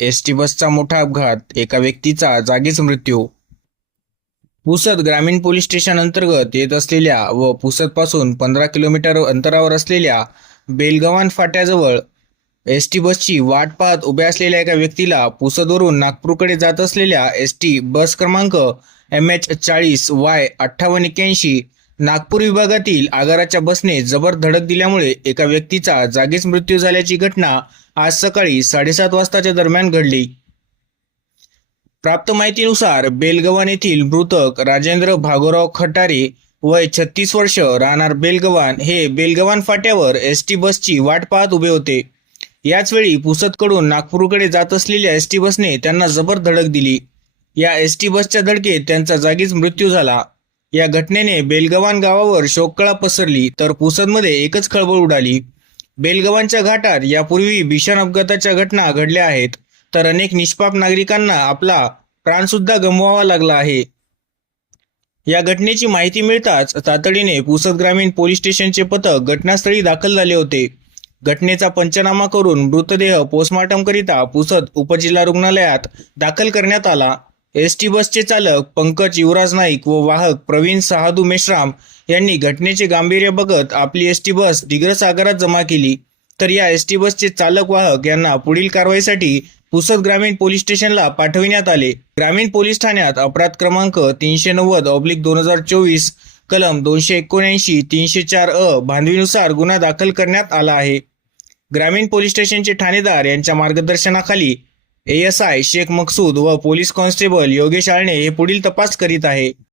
S T बसचा मोठा अपघात एका व्यक्तीचा जागीच मृत्यू. पुसद ग्रामीण पोलीस स्टेशन अंतर्गत येत असलेल्या व पुसदपासून पंधरा किलोमीटर अंतरावर असलेल्या बेलगव्हाण फाट्याजवळ एस टी बसची वाट पाहत उभ्या असलेल्या एका व्यक्तीला पुसदवरून नागपूरकडे जात असलेल्या एस टी बस क्रमांक एम एच चाळीस वाय अठ्ठावन्न एक्क्याऐंशी नागपूर विभागातील आगाराच्या बसने जबर धडक दिल्यामुळे एका व्यक्तीचा जागीच मृत्यू झाल्याची घटना आज सकाळी साडेसात वाजताच्या दरम्यान घडली. प्राप्त माहितीनुसार बेलगव्हाण येथील मृतक राजेंद्र भागोराव खटारे वय छत्तीस वर्ष राहणार बेलगव्हाण हे बेलगव्हाण फाट्यावर एस टी बसची वाट पाहत उभे होते. याचवेळी पुसदकडून नागपूरकडे जात असलेल्या एस टी बसने त्यांना जबर धडक दिली. या एस टी बसच्या धडकेत त्यांचा जागीच मृत्यू झाला. या घटनेने बेलगवान गावावर शोककळा पसरली तर पुसदमध्ये एकच खळबळ उडाली. बेलगवानच्या घाटात यापूर्वी भीषण अपघाताच्या घटना घडल्या आहेत तर अनेक निष्पाप नागरिकांना आपला प्राणसुद्धा गमवावा लागला आहे. या घटनेची माहिती मिळताच तातडीने पुसद ग्रामीण पोलीस स्टेशनचे पथक घटनास्थळी दाखल झाले होते. घटनेचा पंचनामा करून मृतदेह पोस्टमॉर्टमकरिता पुसद उपजिल्हा रुग्णालयात दाखल करण्यात आला. एस टी बसचे चालक पंकज युवराज नाईक व वाहक प्रवीण सहादू मेश्राम यांनी घटनेचे गांभीर्य बघत आपली एस टी बस दिग्रस जमा केली. तर या एस टी बसचे चालक वाहक यांना पुढील कारवाईसाठी पुसद ग्रामीण पोलीस स्टेशनला पाठविण्यात आले. ग्रामीण पोलीस ठाण्यात अपराध क्रमांक तीनशे नव्वद ऑब्लिक दोन हजार चोवीस कलम दोनशे एकोणऐंशी तीनशे चार अ भांडवीनुसार गुन्हा दाखल करण्यात आला आहे. ग्रामीण पोलीस स्टेशनचे ठाणेदार यांच्या मार्गदर्शनाखाली एएसआय शेख मकसूद व पोलीस कॉन्स्टेबल योगेश आळणे हे पुढील तपास करीत आहे.